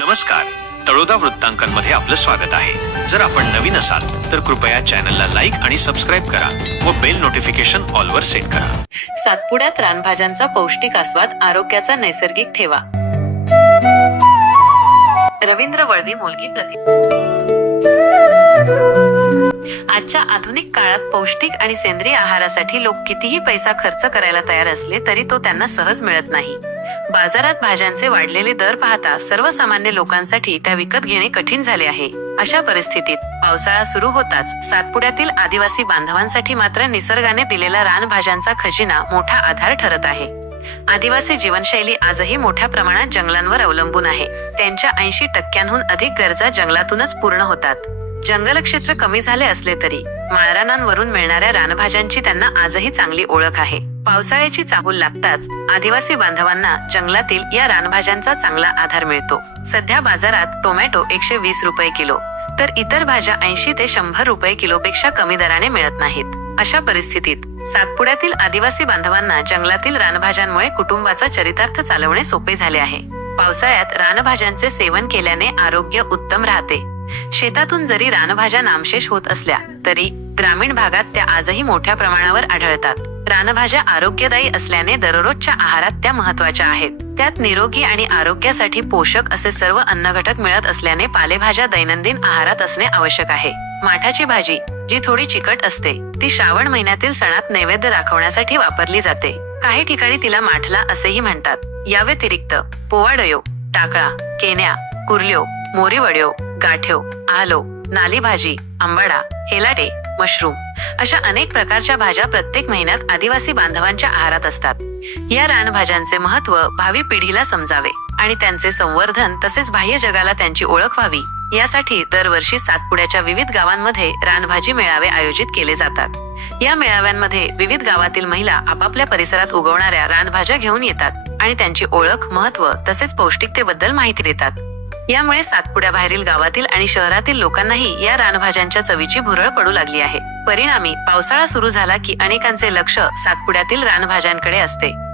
नमस्कार. तळोदा वृत्तांकनमध्ये आपलं स्वागत आहे. जर आपण नवीन असाल तर कृपया चॅनलला लाईक आणि सबस्क्राईब करा व बेल नोटिफिकेशन ऑलवर सेट करा. सातपुड्यात रानभाज्यांचा पौष्टिक आस्वाद आरोग्याचा नैसर्गिक ठेवा. रवींद्र वळवी मुलगी प्रति आजच्या आधुनिक काळात पौष्टिक आणि सेंद्रिय आहारासाठी लोक कितीही पैसा खर्च करायला तयार असले तरी तो त्यांना सहज मिळत नाही. बाजारात भाज्यांचे वाढलेले दर पाहता सर्वसामान्य लोकांसाठी त्या विकत घेणे कठीण झाले आहे. अशा परिस्थितीत पावसाळा सुरू होताच सातपुड्यातील आदिवासी बांधवांसाठी मात्र निसर्गाने दिलेला रानभाज्यांचा खजिना मोठा आधार ठरत आहे. आदिवासी जीवनशैली आजही मोठ्या प्रमाणात जंगलांवर अवलंबून आहे. त्यांच्या ऐंशी टक्क्यांहून अधिक गरजा जंगलातूनच पूर्ण होतात. जंगल क्षेत्र कमी झाले असले तरी माळरानांवरून मिळणाऱ्या रानभाज्यांची त्यांना आजही चांगली ओळख आहे. पावसाळ्याची चाहूल लागताच आदिवासी बांधवांना जंगलातील या रानभाज्यांचा चांगला आधार मिळतो. सध्या बाजारात टोमॅटो एकशे वीस रुपये किलो तर इतर भाज्या ऐंशी ते शंभर रुपये किलोपेक्षा कमी दराने मिळत नाहीत. अशा परिस्थितीत सातपुड्यातील आदिवासी बांधवांना जंगलातील रानभाज्यांमुळे कुटुंबाचा चरितार्थ चालवणे सोपे झाले आहे. पावसाळ्यात रानभाज्यांचे सेवन केल्याने आरोग्य उत्तम राहते. शेतातून जरी रानभाज्या नामशेष होत असल्या तरी ग्रामीण भागात त्या आजही मोठ्या प्रमाणावर आढळतात. रानभाज्या आरोग्यदायी असल्याने दररोजच्या आहारात त्या महत्त्वाच्या आहेत. त्यात निरोगी आणि आरोग्यासाठी पोषक असे सर्व अन्न घटक मिळत असल्याने पालेभाज्या दैनंदिन आहारात असणे आवश्यक आहे. माठाची भाजी जी थोडी चिकट असते ती श्रावण महिन्यातील सणात नैवेद्य दाखवण्यासाठी वापरली जाते. काही ठिकाणी तिला माठला असेही म्हणतात. या व्यतिरिक्त पोवाडयो टाकळा केन्या कुर्ल्यो मोरीवड्यो गाठ्यो आलो नाली भाजी आंबाडा हेलाटे मशरूम अशा अनेक प्रकारच्या भाज्या प्रत्येक महिन्यात आदिवासी बांधवांच्या आहारात असतात. या रानभाज्यांचे महत्त्व भावी पिढीला समजावे आणि त्यांचे संवर्धन तसेच बाह्य जगाला त्यांची ओळख व्हावी यासाठी दरवर्षी सातपुड्याच्या विविध गावांमध्ये रानभाजी मेळावे आयोजित केले जातात. या मेळाव्यांमध्ये विविध गावातील महिला आपापल्या परिसरात उगवणाऱ्या रानभाज्या घेऊन येतात आणि त्यांची ओळख महत्त्व तसेच पौष्टिकतेबद्दल माहिती देतात. यामुळे सातपुड्या बाहेरील गावातील आणि शहरातील लोकांनाही या रानभाज्यांच्या चवीची भुरळ पडू लागली आहे. परिणामी पावसाळा सुरू झाला की अनेकांचे लक्ष सातपुड्यातील रानभाज्यांकडे असते.